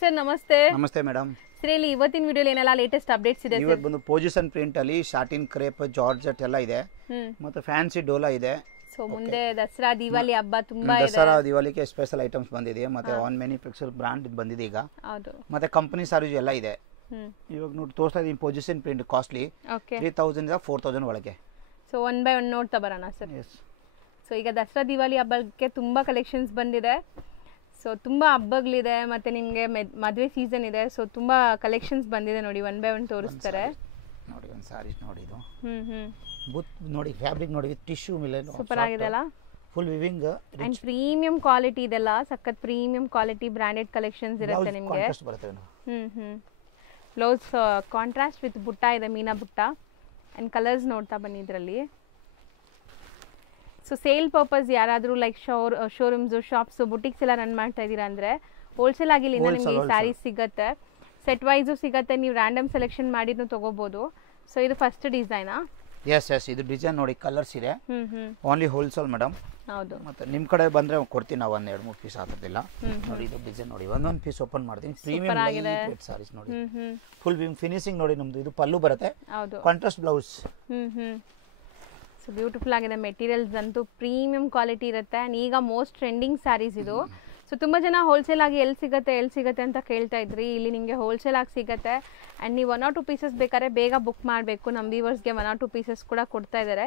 Sir ನಮಸ್ತೆ. ನಮಸ್ತೆ madam. Sir ಇಲ್ಲಿ ಇವತ್ತಿನ ವಿಡಿಯೋಲಿ ಏನೆಲ್ಲ ಲೇಟೆಸ್ಟ್ ಅಪ್ಡೇಟ್ಸ್ ಇದೆ? ಇವತ್ತು ಬಂದು ಪೊಸಿಷನ್ ಪ್ರಿಂಟ್ ಅಲ್ಲಿ ಶಾಟಿನ್ ಕ್ರೇಪ್ ಜಾರ್ಜೆಟ್ ಎಲ್ಲ ಇದೆ, ಮತ್ತೆ ಫ್ಯಾನ್ಸಿ ಡೋಲಾ ಇದೆ. ಸೊ ಮುಂದೆ ದಸರಾ ದಿವಾಲಿ ಹಬ್ಬ ತುಂಬಾ ಇದೆ. ದಸರಾ ದಿವಾಲಿಗೆ ಸ್ಪೆಷಲ್ ಐಟಮ್ಸ್ ಬಂದಿದೆ, ಮತ್ತೆ ಆನ್ ಮ್ಯಾನುಫ್ಯಾಕ್ಚರ್ ಬ್ರಾಂಡ್ ಬಂದಿದೆ ಈಗ. ಹೌದು. ಮತ್ತೆ ಕಂಪನಿ ಸಾರೀಸ್ ಎಲ್ಲ ಇದೆ. ಇವಾಗ ನೋಡಿ ತೋರಿಸ್ತಾ ಇದೀನಿ. ಪೊಸಿಷನ್ ಪ್ರಿಂಟ್ ಕಾಸ್ಟ್ಲಿ 3000 ಇಂದ 4000 ಒಳಗೆ. ಸೊ ಒನ್ ಬೈ ಒನ್ ನೋಡ್ತಾ ಬರೋಣ ಸರ್. ಸೊ ಈಗ ದಸರಾ ದಿವಾಲಿ ಹಬ್ಬಕ್ಕೆ ತುಂಬಾ ಕಲೆಕ್ಷನ್ಸ್ ಬಂದಿದೆ. ಸೊ ತುಂಬ ಹಬ್ಬಗಳಿದೆ, ಮತ್ತು ನಿಮಗೆ ಮದುವೆ ಸೀಸನ್ ಇದೆ. ಸೊ ತುಂಬ ಕಲೆಕ್ಷನ್ಸ್ ಬಂದಿದೆ ನೋಡಿ, ಒನ್ ಬೈ ಒನ್ ತೋರಿಸ್ತಾರೆ ನೋಡಿ. ಒಂದು ಸಾರೀಸ್ ನೋಡಿ, ಇದು ಬುತ್ ನೋಡಿ, ಫ್ಯಾಬ್ರಿಕ್ ನೋಡಿ, ಟಿಶ್ಯೂ ಮೇಲೆ ಸೂಪರ್ ಆಗಿದೆ ಅಲ್ಲ, full viewing and premium quality ಇದೆಲ್ಲ. ಸಖತ್ ಪ್ರೀಮಿಯಂ ಕ್ವಾಲಿಟಿ ಬ್ರಾಂಡೆಡ್ ಕಲೆಕ್ಷನ್ಸ್ ಇರುತ್ತೆ ನಿಮಗೆ. ಬ್ಲೌಸ್ ಕಾಂಟ್ರಾಸ್ಟ್ ವಿತ್ ಬುಟ್ಟ ಇದೆ, ಮೀನಾ ಬುಟ್ಟ. ಅಂಡ್ ಕಲರ್ಸ್ ನೋಡ್ತಾ ಬನ್ನಿ ಇದರಲ್ಲಿ. ಸೊ ಸೇಲ್ ಪರ್ಪಸ್ ಯಾರಾದರೂ ಲೈಕ್ ಶೋರೂಮ್ಸು, ಶಾಪ್ಸು, ಬುಟಿಕ್ಸ್ ಎಲ್ಲ ರನ್ ಮಾಡ್ತಾ ಇದ್ದೀರಾ ಅಂದರೆ ಹೋಲ್ಸೇಲ್ ಆಗಿ ಇಲ್ಲಿಂದ ನಿಮಗೆ ಈ ಸ್ಯಾರೀಸ್ ಸಿಗುತ್ತೆ. ಸೆಟ್ ವೈಸು ಸಿಗುತ್ತೆ, ನೀವು ರ್ಯಾಂಡಮ್ ಸೆಲೆಕ್ಷನ್ ಮಾಡಿದ್ನು ತೊಗೋಬೋದು. ಸೊ ಇದು ಫಸ್ಟ್ ಡಿಸೈನಾ? ಎಸ್ ಎಸ್, ಇದು ಡಿಸೈನ್ ನೋಡಿ, ಕಲರ್ಸ್ ಇದೆ. Only wholesale madam. ಹೌದು. ಮತ್ತೆ ನಿಮ್ಮ ಕಡೆ ಬಂದರೆ ಕೊಡ್ತೀನಿ ನಾವು, 1-2-3 ಪೀಸ್ ಹಾಕೋದಿಲ್ಲ ನೋಡಿ. ಇದು ಡಿಸೈನ್ ನೋಡಿ, ಒಂದೊಂದು ಪೀಸ್ ಓಪನ್ ಮಾಡ್ತೀನಿ. ಪ್ರೀಮಿಯಂ ಲೈಟ್ ಸಾರೀಸ್ ನೋಡಿ, ಫುಲ್ ಫಿನಿಶಿಂಗ್ ನೋಡಿ. ನಮ್ದು ಇದು ಪಲ್ಲು ಬರುತ್ತೆ, ಕಾಂಟ್ರಾಸ್ಟ್ ಬ್ಲೌಸ್. ಸೊ ಬ್ಯೂಟಿಫುಲ್ ಆಗಿದೆ. ಮೆಟೀರಿಯಲ್ಸ್ ಅಂತೂ ಪ್ರೀಮಿಯಂ ಕ್ವಾಲಿಟಿ ಇರುತ್ತೆ. ಆ್ಯಂಡ್ ಈಗ ಮೋಸ್ಟ್ ಟ್ರೆಂಡಿಂಗ್ ಸ್ಯಾರೀಸ್ ಇದು. ಸೊ ತುಂಬ ಜನ ಹೋಲ್ಸೇಲ್ ಆಗಿ ಎಲ್ಲಿ ಸಿಗುತ್ತೆ ಅಂತ ಕೇಳ್ತಾ ಇದ್ರಿ. ಇಲ್ಲಿ ನಿಮಗೆ ಹೋಲ್ಸೇಲ್ ಆಗಿ ಸಿಗುತ್ತೆ. ಆ್ಯಂಡ್ ನೀವು 1 or 2 ಪೀಸಸ್ ಬೇಕಾದ್ರೆ ಬೇಗ ಬುಕ್ ಮಾಡಬೇಕು. ನಮ್ಮ ವ್ಯೂವರ್ಸ್ಗೆ 1 or 2 ಪೀಸಸ್ ಕೂಡ ಕೊಡ್ತಾ ಇದ್ದಾರೆ,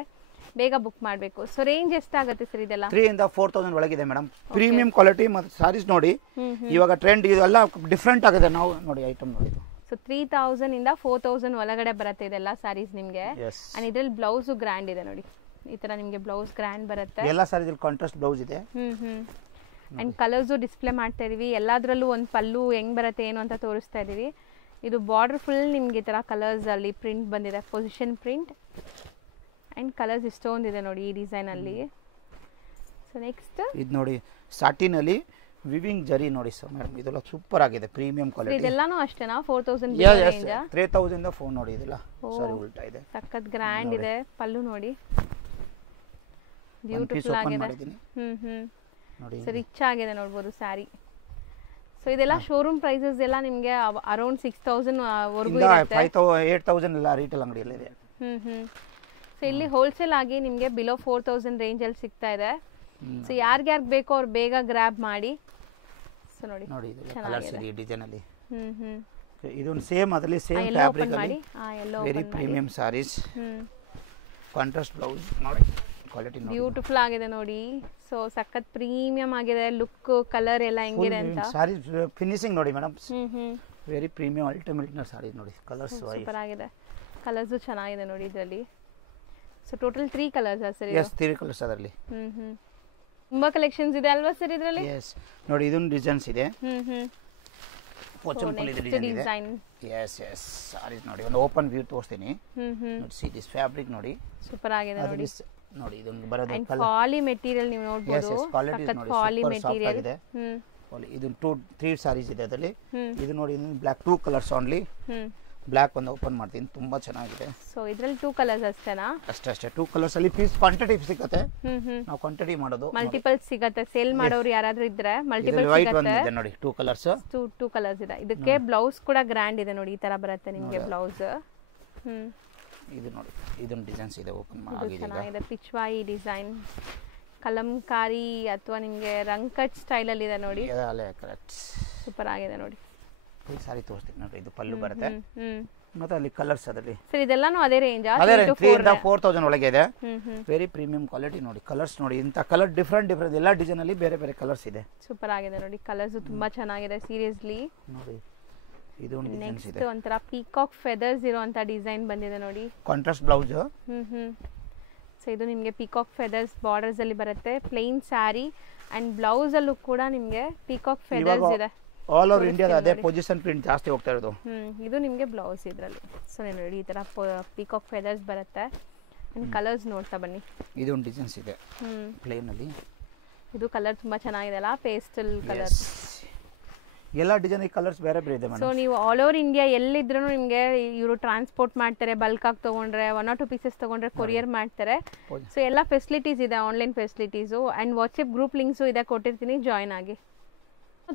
ಬೇಗ ಬುಕ್ ಮಾಡಬೇಕು. ಸೊ ರೇಂಜ್ ಎಷ್ಟಾಗುತ್ತೆ ಸರ್ ಇದೆಲ್ಲ? 3 ಇಂದ 4000 ಒಳಗಿದೆ ಮೇಡಮ್. ಪ್ರೀಮಿಯಂ ಕ್ವಾಲಿಟಿ ಮತ್ತು ಸ್ಯಾರೀಸ್ ನೋಡಿ, ಇವಾಗ ಟ್ರೆಂಡ್ ಇದೆಲ್ಲ ಡಿಫ್ರೆಂಟ್ ಆಗಿದೆ. ನಾವು ನೋಡಿ ಐಟಮ್ ನೋಡಿ. ಸೊ 3000 ಇಂದ 4000 ಒಳಗಡೆ ಬರುತ್ತೆ ಇದೆಲ್ಲ ಸ್ಯಾರೀಸ್ ನಿಮಗೆ. ಅಂಡ್ ಇದ್ರಲ್ಲಿ ಬ್ಲೌಸ್ ಗ್ರ್ಯಾಂಡ್ ಇದೆ ನೋಡಿ, ಈ ತರ ನಿಮಗೆ ಬ್ಲೌಸ್ ಗ್ರ್ಯಾಂಡ್ ಬರುತ್ತೆ. ಎಲ್ಲ ಸ್ಯಾರೀಸ್ ಅಲ್ಲಿ ಕಾಂಟ್ರಾಸ್ಟ್ ಬ್ಲೌಸ್ ಇದೆ. ಅಂಡ್ ಕಲರ್ಸ್ ಡಿಸ್ಪ್ಲೇ ಮಾಡ್ತಾ ಇದೀವಿ. ಎಲ್ಲದರಲ್ಲೂ ಒಂದು ಪಲ್ಲು ಹೆಂಗ್ ಬರುತ್ತೆ ಏನು ಅಂತ ತೋರಿಸ್ತಾ ಇದೀವಿ. ಇದು ಬಾರ್ಡರ್ ಫುಲ್ ನಿಮ್ಗೆ ಈ ತರ ಕಲರ್ಸ್ ಅಲ್ಲಿ ಪ್ರಿಂಟ್ ಬಂದಿದೆ, ಪೊಸಿಷನ್ ಪ್ರಿಂಟ್. ಅಂಡ್ ಕಲರ್ಸ್ ಇಷ್ಟೊಂದಿದೆ ನೋಡಿ ಈ ಡಿಸೈನ್ ಅಲ್ಲಿ. ಸೊ ನೆಕ್ಸ್ಟ್ ಇದು ನೋಡಿ, ಸಾಟಿನ್ ಅಲ್ಲಿ ವಿವಿಂಗ್ ಜರಿ ನೋಡಿ ಸರ್ ಮೇಡಮ್, ಇದೆಲ್ಲ ಸೂಪರ್ ಆಗಿದೆ, ಪ್ರೀಮಿಯಂ ಕ್ವಾಲಿಟಿ. ಇದೆಲ್ಲಾನು ಅಷ್ಟೇನಾ? 4000 ರೇಂಜ್ 3000 ಇಂದ 4 ನೋಡಿ. ಇದೆಲ್ಲ ಸಾರಿ ಉಲ್ಟಾ ಇದೆ, ಸಖತ್ ಗ್ರ್ಯಾಂಡ್ ಇದೆ. ಪಲ್ಲು ನೋಡಿ, ಬ್ಯೂಟಿಫುಲ್ ಆಗಿದೆ. ನೋಡಿ, ಸೊ ರಿಚ್ ಆಗಿದೆ ನೋಡ್ಬೋದು ಸ್ಯಾರಿ. ಸೊ ಇದೆಲ್ಲ ಶೋರೂಮ್ ಪ್ರೈಸಸ್ ಎಲ್ಲ ನಿಮಗೆ ಅರೌಂಡ್ 6000 ವರೆಗೂ ಇರುತ್ತೆ. 8000 ಎಲ್ಲ ರಿಟೇಲ್ ಅಂಗಡಿಯಲ್ಲಿ ಇದೆ. ಸೊ ಇಲ್ಲಿ ಹೋಲ್ಸೇಲ್ ಆಗಿ ನಿಮಗೆ ಬಿಲೋ 4000 ರೇಂಜ್ ಅಲ್ಲಿ ಸಿಗ್ತಾ ಇದೆ. ಸೊ ಯಾರ್ಯಾರು ಬೇಕೋ ಅವ್ರು ಬೇಗ ಗ್ರಾಬ್ ಮಾಡಿ. ಸೊ ನೋಡಿ ನೋಡಿ, ಕಲರ್ಸ್ ಇದೆ ಈ ಡಿಸೈನ್ ಅಲ್ಲಿ. ಇದು ಸೇಮ್ ಅದರಲ್ಲಿ ಸೇಮ್ ಫ್ಯಾಬ್ರಿಕ್ ಅಲ್ಲಿ very premium sarees, contrast blouse ನೋಡಿ. ಕ್ವಾಲಿಟಿ ನೋಡಿ, ಬ್ಯೂಟಿಫುಲ್ ಆಗಿದೆ ನೋಡಿ. ಸೊ ಸಖತ್ ಪ್ರೀಮಿಯಂ ಆಗಿದೆ. ಲುಕ್ ಕಲರ್ ಎಲ್ಲ ಹೆಂಗಿದೆ ಅಂತ ಸಾರಿ ಫಿನಿಶಿಂಗ್ ನೋಡಿ madam, very premium ultimate sari ನೋಡಿ. ಕಲರ್ಸ್ ಸೂಪರ್ ಆಗಿದೆ, ಕಲರ್ಸ್ ಚೆನ್ನಾಗಿದೆ ನೋಡಿ ಇದರಲ್ಲಿ. So total 3 colours sir? Yes, 3 colours ಅದರಲ್ಲಿ. ತುಂಬಾ ಕಲೆಕ್ಷನ್ಸ್ ಇದೆ ಅಲ್ವಾ ಸರ್ ಇದರಲ್ಲಿ? ಎಸ್ ನೋಡಿ, ಇದೊಂದು ಡಿಸೈನ್ಸ್ ಇದೆ. ಪೋಚಂಪಲ್ಲಿ ಡಿಸೈನ್ ಇದೆ. ಎಸ್ ಎಸ್, ಸಾರೀಸ್ ನೋಡಿ, ಒಂದು ಓಪನ್ ವ್ಯೂ ತೋರಿಸ್ತೀನಿ ನೋಡಿ. ಸಿ ದಿಸ್ ಫ್ಯಾಬ್ರಿಕ್ ನೋಡಿ, ಸೂಪರ್ ಆಗಿದೆ ನೋಡಿ. ನೋಡಿ ಇದೊಂದು ಬರೋದು ಪಾಲಿ ಮೆಟೀರಿಯಲ್ ನೀವು ನೋಡಬಹುದು. ಸಖತ್ ಪಾಲಿ ಮೆಟೀರಿಯಲ್ ಇದೆ. ಇದು 2-3 ಸಾರೀಸ್ ಇದೆ ಅದರಲ್ಲಿ. ಇದು ನೋಡಿ, ಬ್ಲಾಕ್ 2 ಕಲರ್ಸ್ ಓನ್ಲಿ. ಬ್ಲಾಕ್ ಒಂದು ಓಪನ್ ಮಾಡ್ತೀನಿ, ತುಂಬಾ ಚೆನ್ನಾಗಿದೆ. ಸೊ ಇದರಲ್ಲಿ 2 ಕಲರ್ಸ್ ಅಷ್ಟೇನಾ? ಅಷ್ಟೇ 2 ಕಲರ್ಸ್ ಅಲ್ಲಿ ಪೀಸ್ ಕ್ವಾಂಟಿಟಿ ಸಿಗುತ್ತೆ. ನಾವು ಕ್ವಾಂಟಿಟಿ ಮಾಡೋದು ಮಲ್ಟಿಪಲ್ ಸಿಗುತ್ತೆ. ಸೇಲ್ ಮಾಡೋರು ಯಾರಾದ್ರೂ ಇದ್ರೆ ಮಲ್ಟಿಪಲ್ ವೈಟ್ ಒಂದು ಇದೆ ನೋಡಿ, 2 ಕಲರ್ಸ್. 2 ಕಲರ್ಸ್ ಇದೆ. ಇದಕ್ಕೆ ಬ್ಲೌಸ್ ಕೂಡ ಗ್ರ್ಯಾಂಡ್ ಇದೆ ನೋಡಿ, ಈ ತರ ಬರುತ್ತೆ ನಿಮಗೆ ಬ್ಲೌಸ್. ಇದು ನೋಡಿ, ಇದೊಂದು ಡಿಸೈನ್ಸ್ ಇದೆ, ಓಪನ್ ಆಗಿದೆ. ಚೆನ್ನಾಗಿದೆ, ಪಿಚ್ವಾಯಿ ಡಿಸೈನ್, ಕಲಂಕಾರಿ ಅಥವಾ ನಿಮಗೆ ರಂಕಟ್ ಸ್ಟೈಲ್ ಅಲ್ಲಿ ಇದೆ ನೋಡಿ. ಸೂಪರ್ ಆಗಿದೆ ನೋಡಿ. ಈ ಸಾರಿ ತೋರಿಸ್ತೀನಿ ನೋಡಿ, ಇದು ಪಲ್ಲು ಬರುತ್ತೆ, ಮತ್ತೆ ಅಲ್ಲಿ ಕಲರ್ಸ್ ಅದರಲ್ಲಿ. ಸರ್ ಇದೆಲ್ಲಾನು ಅದೇ ರೇಂಜ್? ಅದೇ 3 ಇಂದ 4000 ಒಳಗೆ ಇದೆ. ವೆರಿ ಪ್ರೀಮಿಯಂ ಕ್ವಾಲಿಟಿ ನೋಡಿ. ಕಲರ್ಸ್ ನೋಡಿ, ಇಂತ ಕಲರ್ ಡಿಫರೆಂಟ್ ಎಲ್ಲ ಡಿಸೈನ್ ಅಲ್ಲಿ ಬೇರೆ ಬೇರೆ ಕಲರ್ಸ್ ಇದೆ. ಸೂಪರ್ ಆಗಿದೆ ನೋಡಿ, ಕಲರ್ಸ್ ತುಂಬಾ ಚೆನ್ನಾಗಿದೆ ಸೀರಿಯಸ್ಲಿ ನೋಡಿ. ಇದು ಒಂದು ಡಿಸೈನ್ ಇದೆ, ಒಂತರ ಪೀಕಾಕ್ ಫೆದರ್ಸ್ ಇರುವಂತ ಡಿಸೈನ್ ಬಂದಿದೆ ನೋಡಿ. Contrast blouse. ಸೊ ಇದು ನಿಮಗೆ ಪೀಕಾಕ್ ಫೆದರ್ಸ್ ಬಾರ್ಡರ್ಸ್ ಅಲ್ಲಿ ಬರುತ್ತೆ. ಪ್ಲೇನ್ ಸ್ಯಾರಿ ಅಂಡ್ ಬ್ಲೌಸ್ ಅಲ್ಲೂ ಕೂಡ ನಿಮಗೆ ಪೀಕಾಕ್ ಫೆದರ್ಸ್ ಇದೆ. ಆಲ್ ಓವರ್ ಇಂಡಿಯಾ ಅದೇ ಪೊಸಿಷನ್ ಪ್ರಿಂಟ್ ಜಾಸ್ತಿ ಹೋಗ್ತಾ ಇರೋದು. ಇದು ನಿಮಗೆ ಬ್ಲೌಸ್ ಇದರಲ್ಲಿ. ಸೊ ನೋಡಿ, ಈ ತರ ಪೀಕಾಕ್ ಫೆದರ್ಸ್ ಬರುತ್ತೆ. ಅಂಡ್ ಕಲರ್ಸ್ ನೋಡ್ತಾ ಬನ್ನಿ. ಇದು ಒಂದು ಡಿಸೈನ್ಸ್ ಇದೆ ಪ್ಲೇನ್ ಅಲ್ಲಿ. ಇದು ಕಲರ್ ತುಂಬಾ ಚೆನ್ನಾಗಿದೆ ಅಲ್ಲ, ಪೇಸ್ಟಲ್ ಕಲರ್. ಎಲ್ಲ ಡಿಸೈನ್ ಕಲರ್ಸ್ ಬೇರೆ ಬೇರೆ ಇದೆ ಮೇಡಮ್. ಸೊ ನೀವು ಆಲ್ ಓವರ್ ಇಂಡಿಯಾ ಎಲ್ಲಿದ್ರೂ ನಿಮಗೆ ಇವರು ಟ್ರಾನ್ಸ್ಪೋರ್ಟ್ ಮಾಡ್ತಾರೆ. ಬಲ್ಕ್ ಆಗಿ ತಗೊಂಡ್ರೆ 1 or 2 ಪೀಸಸ್ ತಗೊಂಡ್ರೆ ಕೊರಿಯರ್ ಮಾಡ್ತಾರೆ. ಸೊ ಎಲ್ಲ ಫೆಸಿಲಿಟೀಸ್ ಇದೆ, online facilities. And WhatsApp group links ಇದೆ, ಕೊಟ್ಟಿರ್ತೀನಿ, ಜಾಯ್ನ್ ಆಗಿ.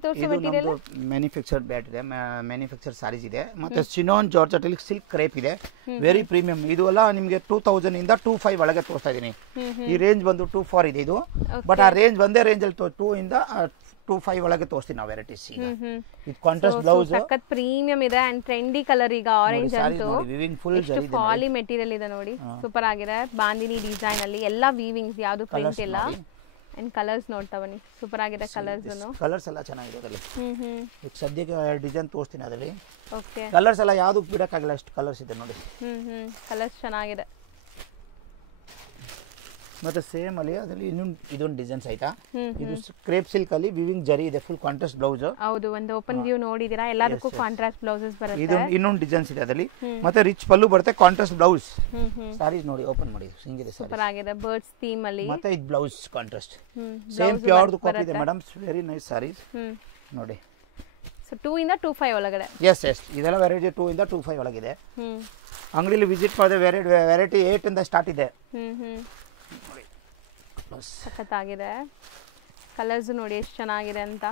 ತೋರಿಸೋ ಇದು ಮೆಟೀರಿಯಲ್ ನಮ್ದು ಮ್ಯಾನುಫ್ಯಾಕ್ಚರ್ಡ್ ಬ್ಯಾಟ್ ಇದೆ, ಮ್ಯಾನುಫ್ಯಾಕ್ಚರ್ ಸಾರೀಸ್ ಇದೆ. ಮತ್ತೆ ಚಿನಾನ್ ಜಾರ್ಜೆಟ್ ಅಲ್ಲಿ ಸಿಲ್ಕ್ ಕ್ರೇಪ್ ಇದೆ, ವೆರಿ ಪ್ರೀಮಿಯಂ. ಇದು ಎಲ್ಲ ನಿಮಗೆ 2000 ಇಂದ 25 ಒಳಗೆ ತೋರಿಸ್ತಾ ಇದೀನಿ. ಈ ರೇಂಜ್ ಬಂದು 24 ಇದೆ ಇದು, ಬಟ್ ಆ ರೇಂಜ್ ಒಂದೇ ರೇಂಜ್ ಅಲ್ಲಿ 2 ಇಂದ 25 ಒಳಗೆ ತೋರಿಸ್ತೀವಿ ನಾವು ವೆರೈಟೀಸ್. ಈಗ ಇದು ಕಾಂಟ್ರಾಸ್ಟ್ ಬ್ಲೌಸ್ ಸಖತ್ ಪ್ರೀಮಿಯಂ ಇದೆ ಅಂಡ್ ಟ್ರೆಂಡಿ ಕಲರ್. ಈಗ ಆರೆಂಜ್ ಅಂತೂ ಫುಲ್ ಫಾಲಿ ಮೆಟೀರಿಯಲ್ ಇದೆ ನೋಡಿ, ಸೂಪರ್ ಆಗಿದೆ. ಬಾಂದಿನಿ ಡಿಸೈನ್ ಅಲ್ಲಿ ಎಲ್ಲ ವೀವಿಂಗ್ಸ್, ಯಾವುದು ಪ್ರಿಂಟ್ ಇಲ್ಲ. ಅಂಡ್ ಕಲರ್ಸ್ ನೋಡ್ತಾ ಬನ್ನಿ, ಸೂಪರ್ ಆಗಿದೆ ಕಲರ್ಸ್. ಕಲರ್ಸ್ ಎಲ್ಲ ಚೆನ್ನಾಗಿದೆ ಅದರಲ್ಲಿ. ಈಗ ಸದ್ಯಕ್ಕೆ ಡಿಸೈನ್ ತೋರಿಸ್ತೀನಿ ಅದರಲ್ಲಿ. ಓಕೆ, ಕಲರ್ಸ್ ಎಲ್ಲ ಯಾವುದು ಬಿಡಕ್ಕಾಗಲ್ಲ, ಅಷ್ಟು ಕಲರ್ಸ್ ಇದೆ ನೋಡಿ. ಕಲರ್ಸ್ ಚೆನ್ನಾಗಿದೆ. ಮತ್ತೆ ಸೇಮ್ ಅಲ್ಲಿ ಅದರಲ್ಲಿ ಇದೊಂದು ಡಿಸೈನ್ಸ್ ಆಯ್ತಾ. ಇದು ಕ್ರೇಪ್ ಸಿಲ್ಕ್ ಅಲ್ಲಿ ವಿವಿಂಗ್ ಜರಿ ಇದೆ, ಫುಲ್ ಕಾಂಟ್ರಾಸ್ಟ್ ಬ್ಲೌಸ್. ಹೌದು, ಒಂದು ಓಪನ್ ವ್ಯೂ ನೋಡಿದೀರಾ, ಎಲ್ಲದಕ್ಕೂ ಕಾಂಟ್ರಾಸ್ಟ್ ಬ್ಲೌಸಸ್ ಬರುತ್ತೆ. ಇದು ಇನ್ನೊಂದು ಡಿಸೈನ್ಸ್ ಇದೆ ಅದರಲ್ಲಿ. ಮತ್ತೆ ರಿಚ್ ಪಲ್ಲು ಬರುತ್ತೆ, ಕಾಂಟ್ರಾಸ್ಟ್ ಬ್ಲೌಸ್. ಸಾರೀಸ್ ನೋಡಿ ಓಪನ್ ಮಾಡಿ, ಹಿಂಗಿದೆ ಸೂಪರ್ ಆಗಿದೆ. ಬರ್ಡ್ಸ್ ಥೀಮ್ ಅಲ್ಲಿ. ಮತ್ತೆ ಇದು blouse contrast same pure copy ಇದೆ ಮೇಡಮ್, ವೆರಿ ನೈಸ್ ಸಾರೀಸ್ ನೋಡಿ. ಸೊ 2 ಇಂದ 25 ಒಳಗಡೆ. ಎಸ್ ಇದೆಲ್ಲ ವೆರೈಟಿ 2 ಇಂದ 25 ಒಳಗಿದೆ. ಅಂಗಡಿಲಿ ವಿಸಿಟ್ ಮಾಡಿದ್ರೆ ವೆರೈಟಿ 8 ಇಂದ ಸ್ಟಾರ್ಟ್ ಇದೆ. ಸಖತ್ತಾಗಿದೆ. ಕಲರ್ಸ್ ನೋಡಿ ಎಷ್ಟು ಚೆನ್ನಾಗಿದೆ ಅಂತ.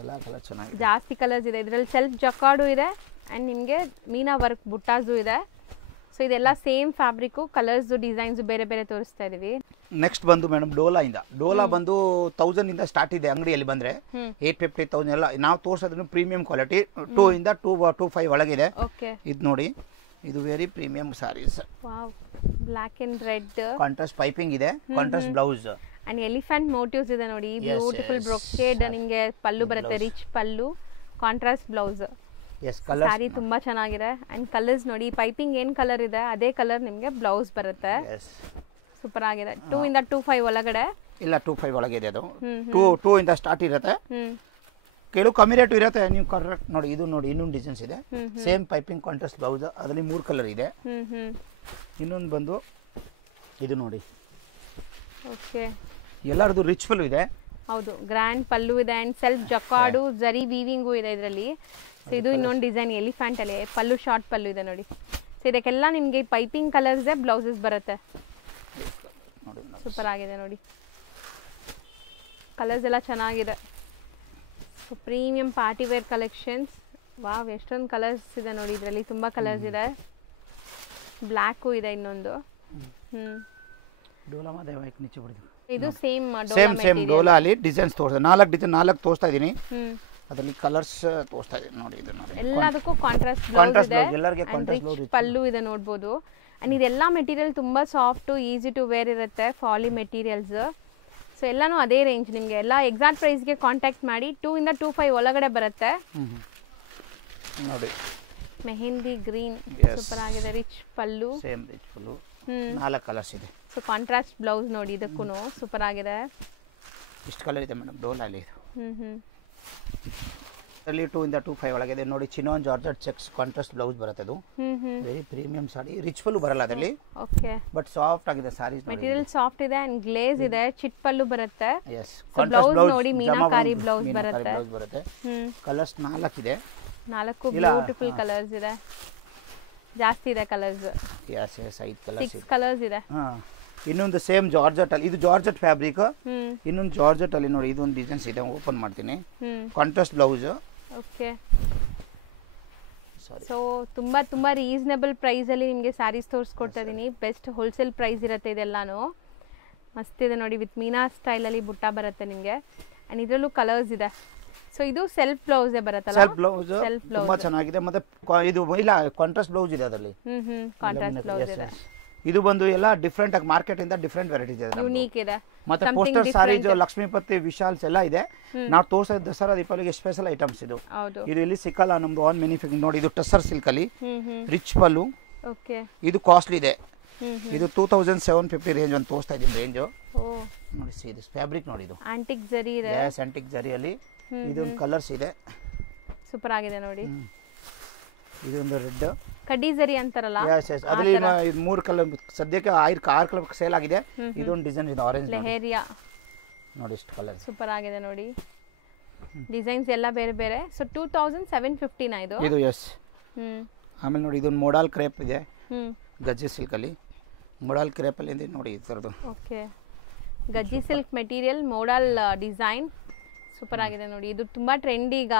ಎಲ್ಲ ಕಲರ್ ಚೆನ್ನಾಗಿದೆ, ಜಾಸ್ತಿ ಕಲರ್ಸ್ ಇದೆ ಇದರಲ್ಲಿ. ಸೆಲ್ಫ್ ಜಕಾರ್ಡು ಇದೆ ಅಂಡ್ ನಿಮಗೆ ಮೀನಾ ವರ್ಕ್ ಬುಟ್ಟಾಸು ಇದೆ. ಸೊ ಇದೆಲ್ಲ ಸೇಮ್ ಫ್ಯಾಬ್ರಿಕ್, ಕಲರ್ಸ್ ಡಿಸೈನ್ಸ್ ಬೇರೆ ಬೇರೆ ತೋರಿಸ್ತಾ ಇದೀವಿ. ನೆಕ್ಸ್ಟ್ ಬಂದು ಮೇಡಮ್ ಡೋಲಾ ಬಂದು 1000 ಇಂದ ಸ್ಟಾರ್ಟ್ ಇದೆ. ಅಂಗಡಿಯಲ್ಲಿ ಬಂದ್ರೆ 850, 1000 ಎಲ್ಲ ನಾವು ತೋರಿಸೋದು ಪ್ರೀಮಿಯಂ ಕ್ವಾಲಿಟಿ. 2 ಇಂದ 25 ಒಳಗಿದೆ. ಇದು ನೋಡಿ, ಇದು very premium saris. Wow, black and red contrast piping ಇದೆ, contrast blouse and elephant motives ಇದೆ ನೋಡಿ. ಬ್ಯೂಟಿಫುಲ್ ಬ್ರೊಕೇಡ್ ನಿಮಗೆ ಪಲ್ಲು ಬರುತ್ತೆ, rich pallu, contrast blouse. Sari ತುಂಬಾ ಚೆನ್ನಾಗಿದೆ. ಅಂಡ್ ಕಲರ್ಸ್ ನೋಡಿ, ಪೈಪಿಂಗ್ ಏನ್ ಕಲರ್ ಇದೆ ಅದೇ ಕಲರ್ ನಿಮಗೆ ಬ್ಲೌಸ್ ಬರುತ್ತೆ. ಸೂಪರ್ ಆಗಿದೆ. 2 ಇಂದ 25 ಒಳಗಡೆ ಇಲ್ಲ, 25 ಒಳಗೆ ಇದೆ ಅದು. 2 ಇಂದ ಸ್ಟಾರ್ಟ್ ಇರುತ್ತೆ, ಕೆಲವು ಕಮ್ಮಿ ರೇಟ್ ಇರುತ್ತೆ. ನೀವು ಕರೆಕ್ಟ್ ನೋಡಿ, ಇದು ನೋಡಿ ಇನ್ನೊಂದು ಡಿಸೈನ್ಸ್ ಇದೆ, ಸೇಮ್ ಪೈಪಿಂಗ್ ಕಾಂಟ್ರಾಸ್ಟ್ ಬ್ಲೌಸ್. ಅದರಲ್ಲಿ 3 ಕಲರ್ ಇದೆ. ಇನ್ನೊಂದು ಬಂದು ಇದು ನೋಡಿ, ಓಕೆ, ಎಲ್ಲರದು ರಿಚ್ ಪಲ್ಲು ಇದೆ. ಹೌದು, ಗ್ರ್ಯಾಂಡ್ ಪಲ್ಲು ಇದೆ ಅಂಡ್ ಸೆಲ್ಫ್ ಜಕಾರ್ಡು ಜರಿ ವೀವಿಂಗು ಇದೆ ಇದರಲ್ಲಿ. ಸೊ ಇದು ಇನ್ನೊಂದು ಡಿಸೈನ್ ಎಲಿಫೆಂಟ್ ಅಲ್ಲಿ ಪಲ್ಲು, ಶಾರ್ಟ್ ಪಲ್ಲು ಇದೆ ನೋಡಿ. ಸೊ ಇದಕ್ಕೆಲ್ಲ ನಿಮಗೆ ಪೈಪಿಂಗ್ ಕಲರ್ಸ್ ಬ್ಲೌಸಸ್ ಬರುತ್ತೆ. ಸೂಪರ್ ಆಗಿದೆ ನೋಡಿ, ಕಲರ್ಸ್ ಎಲ್ಲ ಚೆನ್ನಾಗಿದೆ. So premium party wear collections. Wow, ಎಷ್ಟೊಂದು ಕಲರ್ಸ್ ಇದೆ ನೋಡಿ ಇದರಲ್ಲಿ, ತುಂಬಾ ಕಲರ್ಸ್ ಇದೆ. ಬ್ಲ್ಯಾಕು ಇದೆ ಇನ್ನೊಂದು. ಇದು ಸೇಮ್ ಡೋಲಾ ಅಲ್ಲಿ ಡಿಸೈನ್ಸ್ ತೋರಿಸ್ತಾ 4 ಡಿಸೈನ್ 4 ತೋರಿಸ್ತಾ ಇದೀನಿ. ಅದರಲ್ಲಿ ಕಲರ್ಸ್ ತೋರಿಸ್ತಾ ಇದೀನಿ ನೋಡಿ. ಇದು ನೋಡಿ, ಎಲ್ಲದಕ್ಕೂ ಕಾಂಟ್ರಾಸ್ಟ್ ಬ್ಲೌಸ್ ಇದೆ, ರಿಚ್ ಪಲ್ಲು ಇದೆ ನೋಡಬಹುದು. ಅಂಡ್ ಇದೆಲ್ಲ ಮೆಟೀರಿಯಲ್ ತುಂಬಾ ಸಾಫ್ಟ್, ಈಸಿ ಟು ವೇರ್ ಇರುತ್ತೆ, ಫಾಲಿ ಮೆಟೀರಿಯಲ್ಸ್. ಸೊ ಎಲ್ಲಾನು ಅದೇ ರೇಂಜ್. ನಿಮಗೆ ಎಲ್ಲ ಎಕ್ಸಾಕ್ಟ್ ಪ್ರೈಸ್ಗೆ ಕಾಂಟ್ಯಾಕ್ಟ್ ಮಾಡಿ. 2 ಇಂದ 25 ಒಳಗಡೆ ಬರುತ್ತೆ ನೋಡಿ. ಮೆಹಂದಿ ಗ್ರೀನ್ ಸೂಪರ್ ಆಗಿದೆ, ರಿಚ್ ಪಲ್ಲು, ಸೇಮ್ ರಿಚ್ ಪಲ್ಲು, 4 ಕಲರ್ಸ್ ಇದೆ. ಸೊ ಕಾಂಟ್ರಾಸ್ಟ್ ಬ್ಲೌಸ್ ನೋಡಿ, ಇದಕ್ಕೂ ಸೂಪರ್ ಆಗಿದೆ. ಇಷ್ಟು ಕಲರ್ ಇದೆ ಮೇಡಮ್ ಡೋಲಲ್ಲಿ. ಇದರಲ್ಲಿ 2 ಇಂದ 25 ಒಳಗಿದೆ ನೋಡಿ. Chinon georgette cheques contrast blouse ಬರುತ್ತೆ. ಅದು ವೆರಿ ಪ್ರೀಮಿಯಂ ಸಾರಿ, ರಿಚ್ ಪಲ್ಲು ಬರಲ್ಲ ಅದರಲ್ಲಿ, ಓಕೆ, ಬಟ್ ಸಾಫ್ಟ್ ಆಗಿದೆ ಸಾರಿ. ಮೆಟೀರಿಯಲ್ ಸಾಫ್ಟ್ ಇದೆ ಅಂಡ್ ಗ್ಲೇಸ್ ಇದೆ, ಚಿಟ್ ಪಲ್ಲು ಬರುತ್ತೆ. ಬ್ಲೌಸ್ ನೋಡಿ, ಮೀನಾಕಾರಿ ಬ್ಲೌಸ್ ಬರುತ್ತೆ. ಕಲರ್ಸ್ 4 ಇದೆ, 4 ಬ್ಯೂಟಿಫುಲ್ ಕಲರ್ಸ್ ಇದೆ. ಜಾಸ್ತಿ ಇದೆ ಕಲರ್ಸ್. 6 ಕಲರ್ಸ್ ಇದೆ. ಇನ್ನೊಂದು ಸೇಮ್ ಜಾರ್ಜೆಟ್ ಅಲ್ಲಿ, ಇದು ಜಾರ್ಜೆಟ್ ಫ್ಯಾಬ್ರಿಕ್. ಇನ್ನೊಂದು ಜಾರ್ಜೆಟ್ ಅಲ್ಲಿ ನೋಡಿ, ಇದೊಂದು ಡಿಸೈನ್ಸ್ ಇದೆ, ಓಪನ್ ಮಾಡ್ತೀನಿ. Contrast blouse. ಓಕೆ, ಸೊ ತುಂಬಾ ರೀಸನಬಲ್ ಪ್ರೈಸ್ ಅಲ್ಲಿ ನಿಮಗೆ ಸ್ಯಾರೀಸ್ ತೋರಿಸ್ಕೊಡ್ತಾ ಇದೀನಿ. ಬೆಸ್ಟ್ ಹೋಲ್ಸೇಲ್ ಪ್ರೈಸ್ ಇರುತ್ತೆ ಇದೆಲ್ಲಾನು. ಮಸ್ತ್ ಇದೆ ನೋಡಿ, ವಿತ್ ಮೀನಾ ಸ್ಟೈಲ್ ಅಲ್ಲಿ ಬುಟ್ಟ ಬರುತ್ತೆ ನಿಮಗೆ. ಅಂಡ್ ಇದರಲ್ಲೂ ಕಲರ್ಸ್ ಇದೆ. ಸೊ ಇದು ಸೆಲ್ಫ್ ಬ್ಲೌಸ್ ಬರುತ್ತಲ್ಲ, ಸೆಲ್ಫ್ ಬ್ಲೌಸ್ ತುಂಬಾ ಚೆನ್ನಾಗಿದೆ. ಮತ್ತೆ ಇದು ಇಲ್ಲ, ಕಾಂಟ್ರಾಸ್ಟ್ ಬ್ಲೌಸ್ ಇದೆ ಅದರಲ್ಲಿ. ಕಾಂಟ್ರಾಸ್ಟ್ ಬ್ಲೌಸ್ ಇದೆ. ಇದು ಬಂದು ಎಲ್ಲ ಡಿಫರೆಂಟ್ ಆಗಿ ಮಾರ್ಕೆಟ್ ಇಂದ ಡಿಫರೆಂಟ್ ವೆರೈಟೀಸ್ ಇದೆ, ಯೂನಿಕ್ ಇದೆ. ಮತ್ತೆ ಪೋಸ್ಟರ್ ಸಾರೀಸ್, ಲಕ್ಷ್ಮೀಪತಿ, ವಿಶಾಲ್ಸ್ ಎಲ್ಲ ಇದೆ. ನಾವು ತೋರಿಸೋದು ದಸರಾ ದೀಪಾವಳಿಗೆ ಸ್ಪೆಷಲ್ ಐಟಮ್ಸ್ ಇದು. ಇದು ಇಲ್ಲಿ ಸಿಕ್ಕಲ್ಲ ನಮ್ದು ಆನ್ ಮ್ಯಾನುಫ್ಯಾಕ್ಚರಿಂಗ್ ನೋಡಿ. ಇದು ಟಸರ್ ಸಿಲ್ಕ್ ಅಲ್ಲಿ ರಿಚ್ ಪಲ್ಲು. ಓಕೆ, ಇದು ಕಾಸ್ಟ್ಲಿ ಇದೆ. ಇದು 2750 ರೇಂಜ್ ಅಂತ ತೋರಿಸ್ತಾ ಇದೀನಿ ರೇಂಜ್ ನೋಡಿ. ಇದು ಫ್ಯಾಬ್ರಿಕ್ ನೋಡಿ, ಇದು ಆಂಟಿಕ್ ಜರಿ ಇದೆ. ಆಂಟಿಕ್ ಜರಿಯಲ್ಲಿ ಇದೊಂದು ಕಲರ್ಸ್ ಇದೆ, ಸೂಪರ್ ಆಗಿದೆ ನೋಡಿ. ಇದೊಂದು ರೆಡ್ ಕಡ್ಡಿ ಜರಿ ಅಂತಾರಲ್ಲ, ಅದರಲ್ಲಿ 3 ಕಲರ್ ಸದ್ಯಕ್ಕೆ 6 ಕಲರ್ ಸೇಲ್ ಆಗಿದೆ. ಇದೊಂದು ಡಿಸೈನ್ ಇದೆ, ಆರೆಂಜ್ ಲೆಹೇರಿಯಾ ನೋಡಿ, ಇಷ್ಟು ಕಲರ್ ಸೂಪರ್ ಆಗಿದೆ ನೋಡಿ. ಡಿಸೈನ್ಸ್ ಎಲ್ಲ ಬೇರೆ ಬೇರೆ. ಸೊ 2750 ನಾ ಇದು. ಎಸ್. ಆಮೇಲೆ ನೋಡಿ, ಇದೊಂದು ಮೋಡಲ್ ಕ್ರೇಪ್ ಇದೆ, ಗಜ್ಜಿ ಸಿಲ್ಕ್ ಅಲ್ಲಿ. ಮೋಡಲ್ ಕ್ರೇಪ್ ಅಲ್ಲಿ ಇದೆ ನೋಡಿ ಈ ತರದ್ದು. Okay, gajji silk material, modal design. So super ಆಗಿದೆ ನೋಡಿ. ಇದು ತುಂಬಾ ಟ್ರೆಂಡ್ ಈಗ.